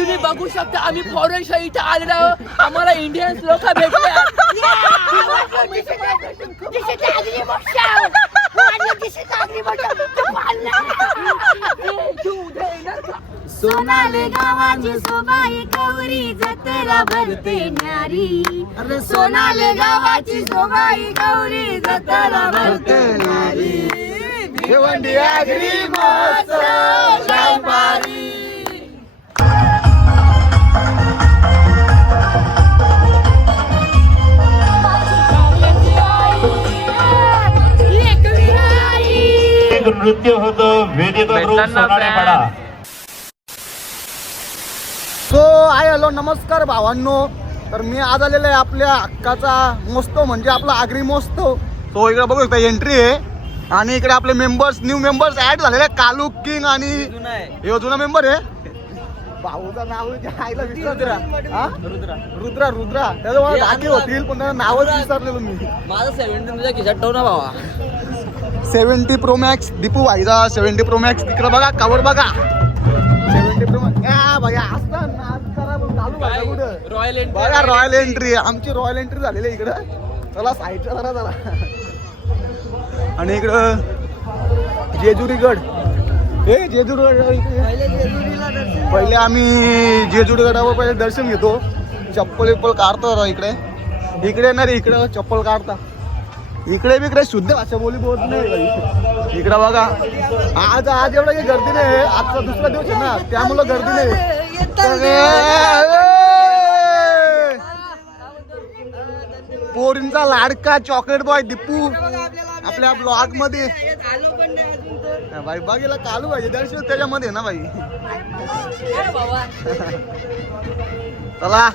तुम्ही बघू शकता आम्ही फॉरेन शाही इथे आलेलो आहोत. आम्हाला इंडियन्स लोक भेटले सोनाले गावाची सोबाई गौरी जत्रा भरते न्यारी सोनाले गावाची सोबाई गौरी जत्रा भरते न्यारी भिवंडी आगरी महोत्सव शाहूपारी. नृत्य होतं Vedika group so I hello नमस्कार भावांनो. तर मी आज आलेलो आहे आपल्या हक्काचा महोत्सव म्हणजे आपला आगरी महोत्सव तो इकडे बघू शकता एंट्री आहे. आणि इकडे आपले मेंबर्स न्यू मेंबर्स ऍड झालेले कालू किंग आणि हे जुना मेंबर आहे. भाऊचं नाव आईला विसरला हा? रुद्रा. रुद्रा त्याचं मला दाखी होतील पण त्याचं नावच विसरलेलो मी माझं सेव्हन्टीन तुझ्या खिशात ठेव ना भावा. सेव्हन्टी प्रो मॅक्स दीपू भाईचा सेव्हन्टी प्रो मॅक्स. तिकडे बघा कवर बघा. Seventy pro max. भैया असता नाच करा चालू भाई कुठं? रॉयल बघा रॉयल एंट्री आमची रॉयल एंट्री झालेली आहे इकडं. चला साईडच्या जरा जरा. आणि इकडं जेजुरी गड हे जेजुरी पहिले आम्ही जेजुरी गडावर पहिले दर्शन घेतो. चप्पल विप्पल काढतो जरा इकडे. इकडे ना रे इकडे चप्पल काढता इकडे बिकडे शुद्ध भाषा बोली बोलत नाही. इकडं बघा. आज आज एवढं काही गर्दी नाही. आजचा दुसरा दिवस आहे ना. त्यामुळं गर्दी नाही. पोरींचा लाडका चॉकलेट बॉय दीपू आपल्या ब्लॉगमध्ये. हा, बाई बघायला कालू पाहिजे दर्शन त्याच्यामध्ये ना बाई चला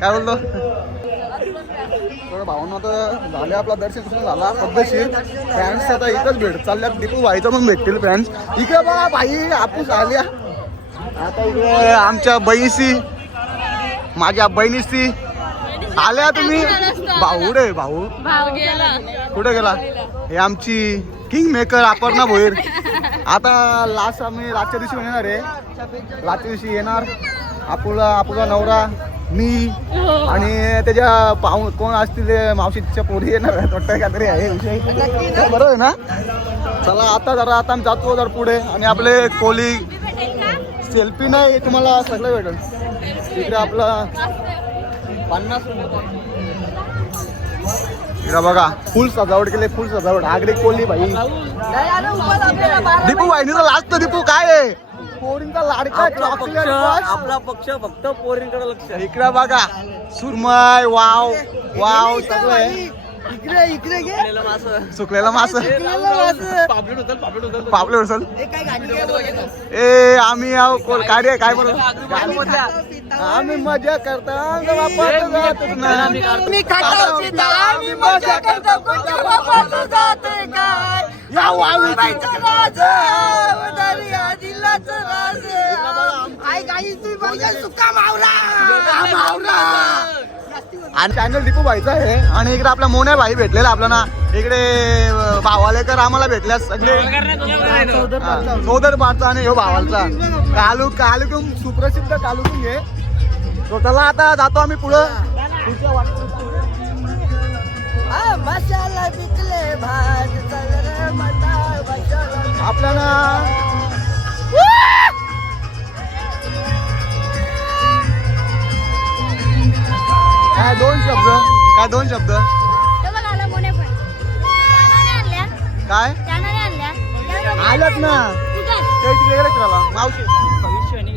काय बोलतो? तर भावना तर झाले आपला दर्शन करून झाला पद्धतशीर फॅन्स आता इथंच भेट चालल्यात दीपू भाईचं पण भेटतील फॅन्स इकडे बघा भाई आपूस आल्या. आता इकडे आमच्या बहिणीशी माझ्या बहिणीशी आल्या तुम्ही. भाऊ रे भाऊ? कुठे गेला? हे आमची किंग मेकर अपर्णा भोईर. आता लास्ट आम्ही रातच्या दिवशी येणार आहे. रातच्या दिवशी येणार. आपुला आपुला नवरा मी आणि त्याच्या पाहू कोण असतील ते मावशीच्या पोरी येणार आहेत वाटतं काहीतरी आहे विषय. बरोबर आहे ना? चला आता जरा आता आम्ही जातो जर पुढे. आणि आपले कोली सेल्फी नाही तुम्हाला सगळं भेटेल. तिकडे आपला पन्नास इकडे बघा फुल सजावट केली फुल सजावट. आगरी कोली भाई दीपू भाईनीचा लास्ट दीपू काय आहे? पोरींचा लाडका चॉकलेट आपला पक्ष फक्त पोरींकडे लक्ष. इकडे बघा सुरमय वाव वाव सगळं. आहे इकडे इकडे घे. सुकलेला मास. पापलेट उरसल ए आम्ही आहो कोण काय रे काय म्हणून आम्ही मजा करता. आम्ही मजा करतो. काय? तुम्ही मावरा. मावरा. आणि चॅनल दीपू भाईचा आहे. आणि इकडे आपला मोन्या भाई भेटलेला आपल्याला इकडे भावालेकर आम्हाला भेटल्या सगळे. हा, चौदर पारचा आणि ह्यो भावालचा. कालू कालुकुम सुप्रसिद्ध कालुकुम तो चला आता जातो आम्ही पुढं. पुढच्या वाटेत. आपल्याला काय दोन शब्द? काय दोन शब्द? काय? आल्यात ना. ते तिकडे गेले मावशी. भविष्यवाणी.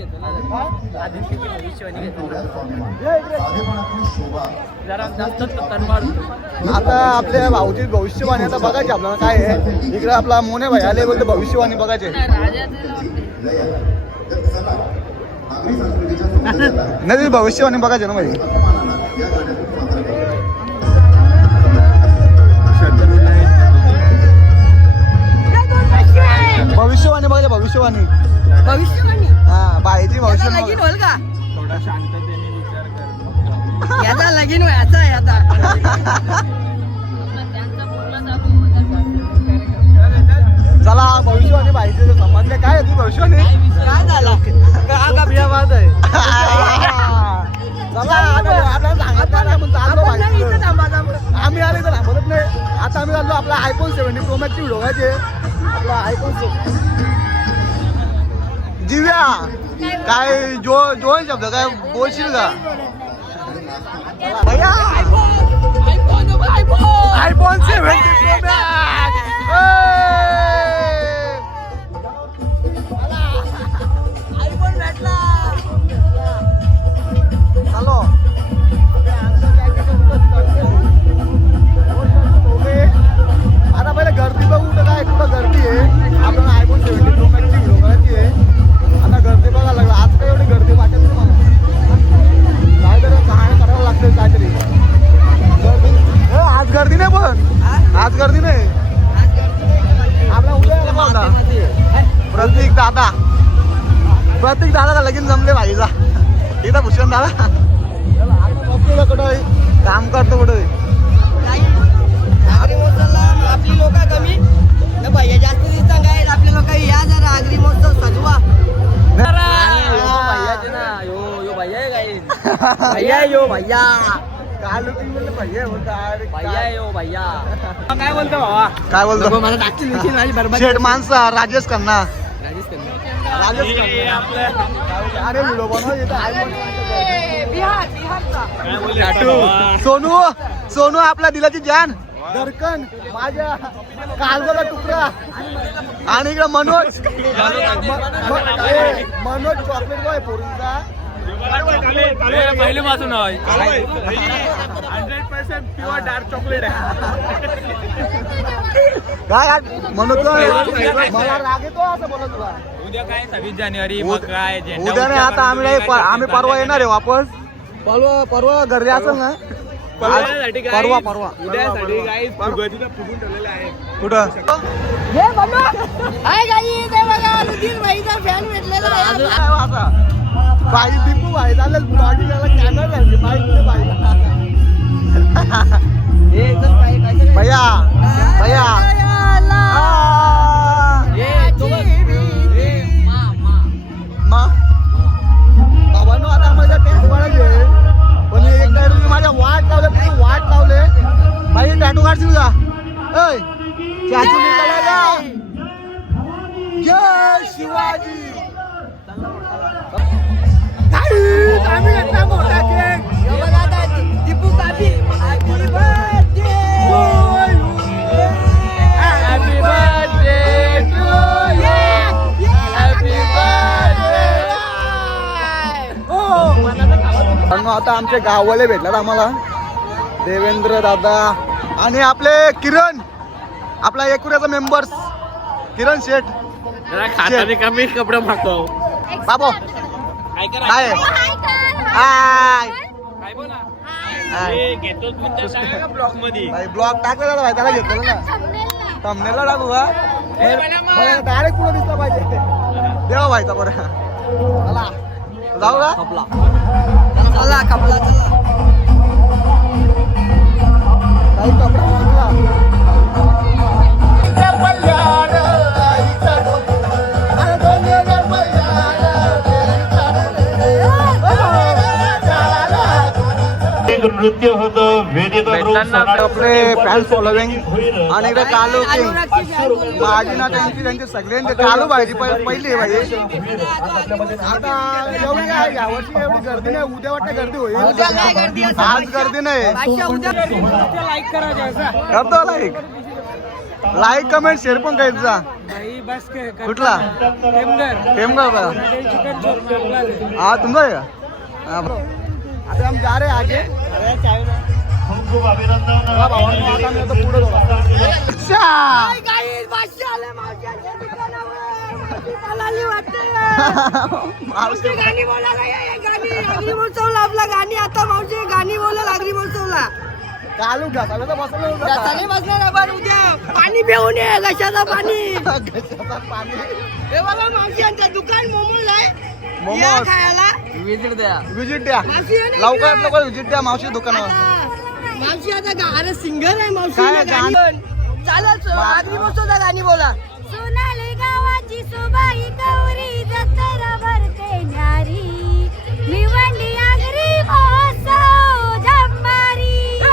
आता आपल्या भाऊची भविष्यवाणी आता बघायची आपल्याला काय आहे. इकडे आपला मोने भाई आले बोलते भविष्यवाणी बघायचे. नाही भविष्यवाणी बघायचे ना भाई. भविष्यवाणी बघायचे भविष्यवाणी. भविष्यवाणी? हा बाईची भविष्यवाणी लगीन होईल का? थोडा शांततेने विचार कर. याचा लगीन व्हायचा आहे आता चला भविष्यवाणी बाईचे समजले काय ती भविष्यवाणी? काय झालं? का बिया बाद आहे. चला आता आता सांगत नाही आपण चाललो आम्ही आले तर थांबतच नाही आता आम्ही चाललो आपला आयफोन सेव्हन्टी प्रो मॅक्स ढोगायचे आपला आयफोन दिव्या काय जो दोन शब्द काय बोलशील का आयफोन सेव्हन्टी प्रो मॅक्स इथं भूषण दादा. काम करतो कुठं? आगरी महोत्सवला आपली लोक कमी. न भैया जास्त दिसता काय आपले लोक या जरा आगरी महोत्सव सजवा. भैया यो भैया काल भैया बोलतो, अरे काय बोलतो भावा? काय बोलतो? मला शेठ माणसा राजेश खन्ना. अरे व्हिडिओ बनव iPhone सोनू सोनू आपला दिलाची जान. दरकन माझ्या कालगोला तुकडा. आणि इकडे मनोज. मनोज चॉकलेट बॉय पोरीचा. पहिले पासून hundred percent pure dark chocolate आहे. काय मनोज मला राग येतो असं बोलत तुला उद्या काय? सव्वीस जानेवारी मग काय? झेंडा उद्या नाही आता आम्ही नाही आम्ही परवा येणार आहे वापस. परवा परवा घरी असेल ना? परवासाठी आज- परवा परवा. उद्यासाठी काय? फुगवतीला फुगून ठेवलेलं आहे. कुठं? हे बघा हाय गाई ते बघा रुधिर भाईचा फॅन भेटलेला आहे. काय वाचा? बाई दीपू भाई चालेल बाकी त्याला कॅमेरा राहिली बाई बाई हे चल काय काय भैया भैया. टॅटू काढशील का ऐ टॅटू निघाला जय शिवाजी आम्ही घेतला मोठा cake Deepu Khafi happy birthday happy birthday to happy आता आमचे गाववाले भेटतात आम्हाला. देवेंद्र दादा. आणि आपले किरण आपला एकुऱ्याचा मेंबर्स किरण शेठ. खाताने कमी कपडे मागतो. बाबो. काय करा? काय? हाय काय? बोला? हाय. घेतो ब्लॉकमध्ये भाई ब्लॉग टाकलेला ना भाई त्याला घेतलेलं ना. थंबनेलला टाकू का? डायरेक्ट पुढे दिसला पाहिजे? देवा व्हायचा बरं. चला. जाऊ का? चला कपला चला. काही कपडा नृत्य होतं आपले फॅन फॉलोविंग आणि इकडे कालू किंग ना त्यांची त्यांची सगळ्यांची चालू पाहिजे पहिली आहे आता एवढी काय यावर्षी एवढी गर्दी नाही उद्या वाटतं गर्दी होईल? आज गर्दी नाही. लाईक करतो लाईक लाईक कमेंट शेअर पण काही तुझा भाई बस के कुठला? का? हाँ तुम है हाँ bro. अभी हम जा रहे हैं आगे। खूप मावशी। गाणी बोलायला गाणी महोत्सवला आपला गाणी आता मावशी गाणी बोलायला आगरी महोत्सवला घासाला बसलो बसणार आपण उद्या. पाणी पिऊन ये घशाचं पाणी. घशाचा पाणी. हे बघा मावशी यांचं दुकान मोमोज आहे. मोमोज. खायला. विजिट द्या. विजिट द्या. मावशी आहे ना लवकर इकडं? लवकर विजिट द्या मावशी दुकानावर. आता मावशी आता गा- अरे सिंगर आहे मावशी. काय ना गाणी? गाणं? चालेल आगरी महोत्सवचा गाणी बोला. सोनाली गावाची सुबाई गौरी जत्रा भरते न्यारी. भिवंडी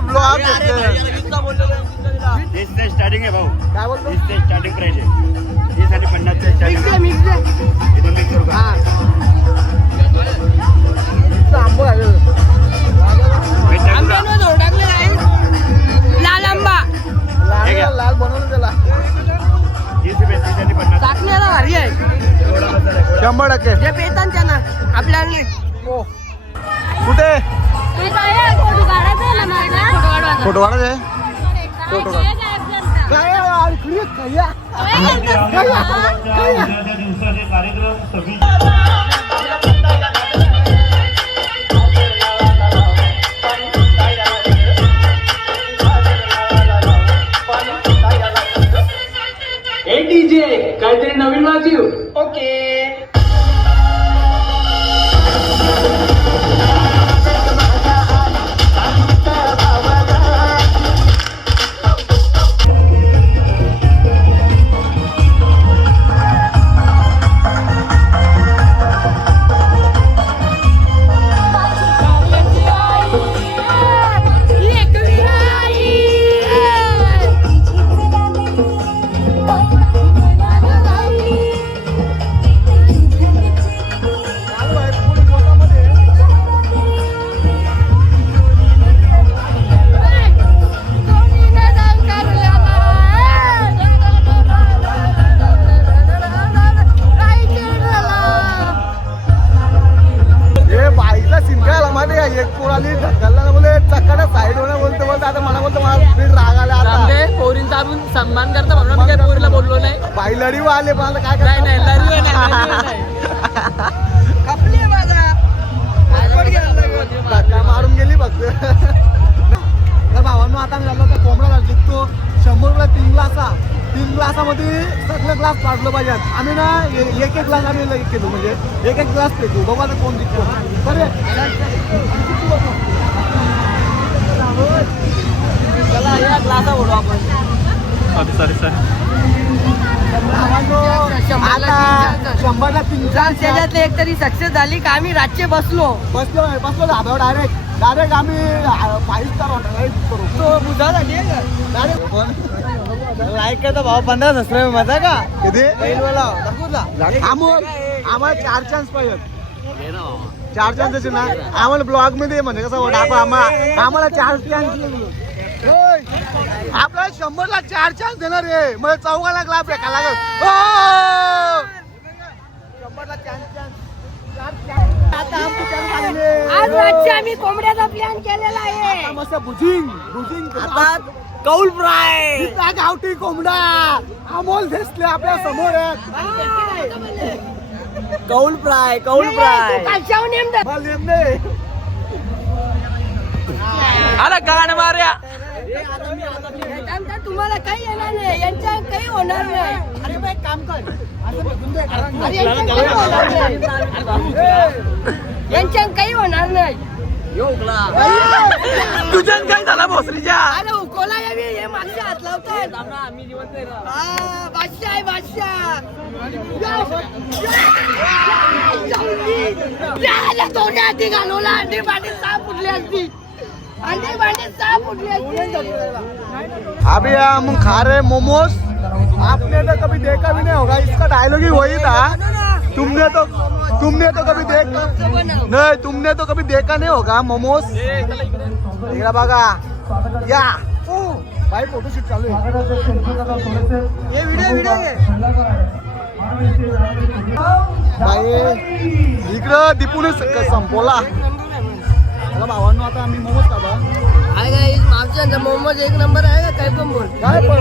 ब्लॉग स्टार्टिंग आहे भाऊ. काय बोलतो वीस स्टार्टिंग प्राइस आहे. वीस आणि पन्नासचे स्टार्टिंग मिक्स आहे, मिक्स आहे. इथून मिक्स करू का? आंबो आहे. माझा? फोटो काढायचे फोटो काढ. काय यार, इकडे काय ग्लासामध्ये सगळं ग्लास पाडलं पाहिजे. आम्ही ना एक एक ग्लास आम्ही लगेच केलो. म्हणजे एक एक ग्लास पेटू बघू आता कोण जिंकतो बरे. चला या ग्लासा आपण. आता शंभरला तीन त्याच्यातले एक तरी सक्सेस झाली का आम्ही रातचे बसलो. बसलो बसलो धाब्यावर डायरेक्ट डायरेक्ट आम्ही फाईव्ह स्टार हॉटेल करू. तो बुधा झाली आहे का लाईक करता भाऊ पंधरा सबस्क्राईब माझा का? किती? आम्हाला चार चान्स पाहिजे चार चान्स ना? आम्हाला ब्लॉगमध्ये म्हणजे कसं दाखवा आम्हाला आम्हाला चार चान्स आपल्याला शंभरला चार चान्स देणार रे चौघाला ग्लास रेखा लागल हो! शंभरला चार चान्स चार चान्स आहे. आज रातचे आम्ही कोंबड्याचा प्लॅन केलेला आता आहे मस्त बुजिंग बुजिंग. आता कौल फ्राय. गावठी कोंबडा. अमोल दिसले आपल्यासमोर. कौल फ्राय कौल फ्राय. अरे गाणं मार्या. तुम्हाला काही येणार नाही. यांच्या काही होणार नाही. अरे काम कर. असं बघून दे. अरे यांच्या काही होणार नाही. यांच्या काही होणार नाही तुझ्या काय झाला भोसरीच्या? अरे उकोला यावी हे मागच्या हात लावतात हा, बादशाह आहे बादशाह. याला दोन्ही हाती घालवला अंडी भांडी साप उठली असती. अंडी भांडी साप उठली असती. अभी हम खा रहे मोमोज. आपने तो कभी देखा भी नहीं होगा इसका डायलॉग ही वही था. तुमने तो तुमने तो कभी देख नहीं तुमने तो कभी देखा नहीं होगा मोमोज। इकडे बघा या। भाई फोटोशूट चालू आहे व्हिडिओ व्हिडिओ बाई इकडं दीपूने संपवला मला भावांनो आता आम्ही मोमोज का एक नंबर आहे का? काय पण बोल. काय पण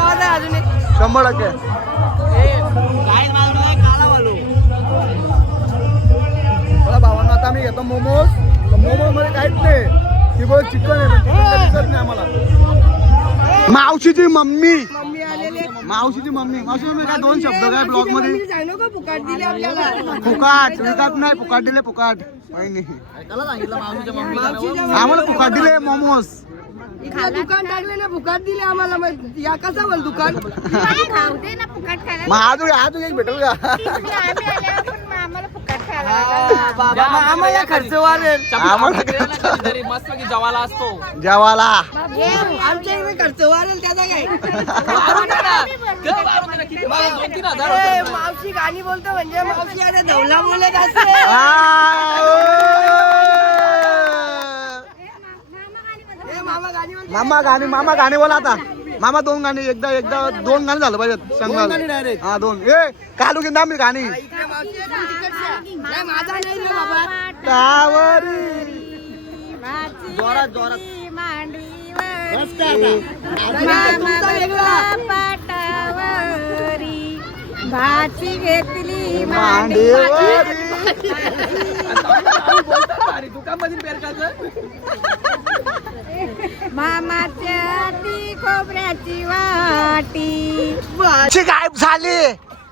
अजून एक. शंभर टक्के. मला भावांना आता आम्ही घेतो मोमोज. मोमोजमध्ये काहीच नाही. ती बोल चिकन आहे दिसत नाही आम्हाला. माव मावशीची मम्मी. मम्मी आलेले मावशीची मम्मी. मावशी मम्मी काय दोन शब्द काय ब्लॉगमध्ये फुकाट फुकाट. नाही फुकाट दिले फुकाट. आम्हाला फुकाट दिले मोमोज. इकडे दुकान टाकले ना फुकाट दिले आम्हाला मग या कसा बोल दुकान? खाऊ दे ना फुकट खायला. मग अजून अजून एक भेटेल का? आम्ही आल्यावर पण मग आम्हाला फुकट खायला बाबा मग आम्हाला खर्च वाढेल. आम्हाला मस्त की जवाला असतो. जेवाला. आमच्या इकडे खर्च वाढेल त्याचा काय. किती? दोन तीन हजार अरे, होतात. मावशी गाणी बोलतो म्हणजे मावशी अरे धवला बोलत असते गाणी बोलतो मामा गाणी मामा गाणी बोला आता. मामा दोन गाणी एकदा एकदा दोन गाणी झालं पाहिजेत गाणी संघाला. हा दोन. ए कालू की मी गाणी. जोरात पाटावरी. भाची घेतली मांडीवरी. बोलतो भारी. पेरकाचं. मामाच्या ती खोबऱ्याची वाटी मच्छी गायब झाली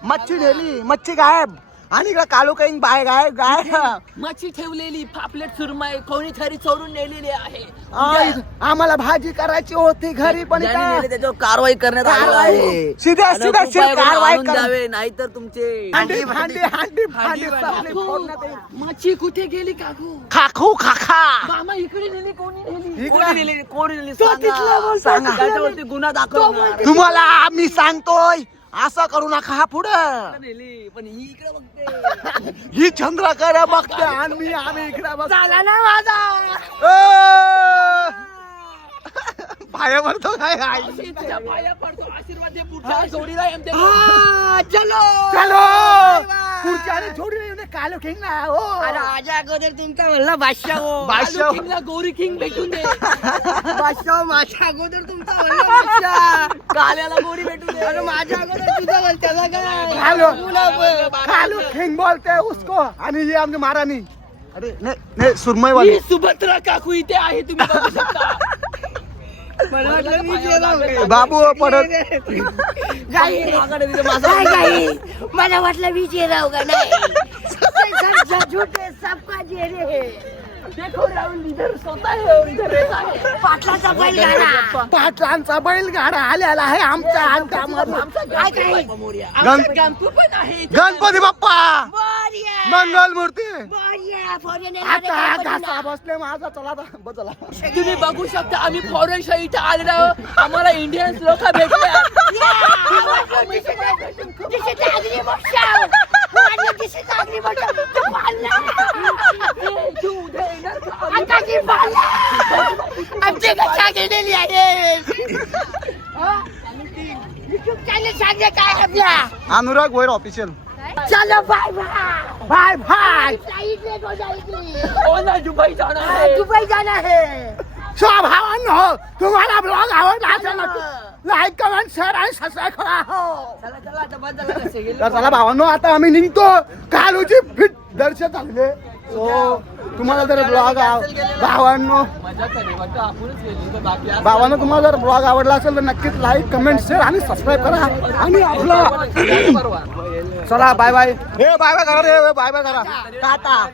मच्छी नेली मच्छी गायब आणि इकडे कालू काही बाय गायब गायब मच्छी ठेवलेली पापलेट सुरमाई कोणी तरी चोरून नेलेली आहे. आई, आम्हाला भाजी करायची होती घरी पण ज्यांनी इथं नेले त्याच्यावर कारवाई करण्यात आली कारवाई. आहे. सीधा- आणि सीधा- सीधा कृपया करून कारवाई आणून करा. द्यावे नाहीतर तुमचे हांडी हांडी हांडी हांडी फोडण्यात येईल. मच्छी कुठे गेली काकू? खाखू खाखा. मामा इकडे नेली कोणी नेली? कोणी नेली कोणी नेली? तो तिथला सांगा बोलतो, सांगा. तिथला त्याच्यावरती गुन्हा दाखल तुम्हाला आम्ही सांगतोय असं करू नका पुढं. नेली पण ही इकडे बघते. ही चंद्राकडे बघते आणि मी आम्ही इकडे बघ झाला ना माझा. पाया भरतो काय आई? पाया पडतो आशीर्वाद दे पुढच्या जोडीला एम दे. हा, चलो. चलो. बाय. पुढच्या आणि थोडी वेळ कालू खेळ ना हो. अरे माझ्या अगोदर तुमचा म्हणला बादशाह हो. बादशाह. कालू किंगला गौरी किंग भेटून दे. बादशाह माझ्या अगोदर तुमचा म्हणला बादशाह. काल्याला गोरी भेटू दे. अरे माझ्या अगोदर तुझा बोल त्याचा काय? कालू तुला बोल. कालू खेळ बोलते उसको आणि ही आमची महाराणी. अरे नाही नाही सुरमईवाली. ही सुभद्रा काकू इथे आहे तुम्ही बघू शकता मला वाटलं मी जेवण बाबू परत. मला वाटलं मी जेराव का नाही? सब सब झूठे सबका जेरे है देखो राहुल इधर सोता है और इधर रहता है. पाटलाचा बैलगाडा पाटलांचा बैलगाडा आलेला आहे आमचं गणपू पण आहे इथे. गणपती बाप्पा! मंगल मूर्ती बसले माझा चला आता, बस चला. तुम्ही बघू शकता आम्ही फॉरेन इथे आलेलो आहोत. आम्हाला इंडियन्स लोक भेटले. तू उद्या येणार का? आमचे कशा गेलेली आहे. युट्यूब चॅनल सांगे काय आपला? अनुराग वैर ऑफिशियल चलो bye bye bye bye flight late हो जाएगी हो ना दुबई जाणार आहे. दुबई जाना है. तुम्हाला ब्लॉग आवडला असेल लाईक कमेंट शेअर आणि सबस्क्राईब करा हो. चला चला आता बंद तर चला भावांनो आता आम्ही निघतो. कालूची फिट दर्शन झाले सो तुम्हाला जर ब्लॉग भावांनो भावांनो तुम्हाला जर ब्लॉग आवडला असेल तर नक्कीच लाईक कमेंट शेअर आणि सबस्क्राईब करा. आणि आपला चला बाय बाय हे बाय बाय करा रे बाय बाय करा. टाटा.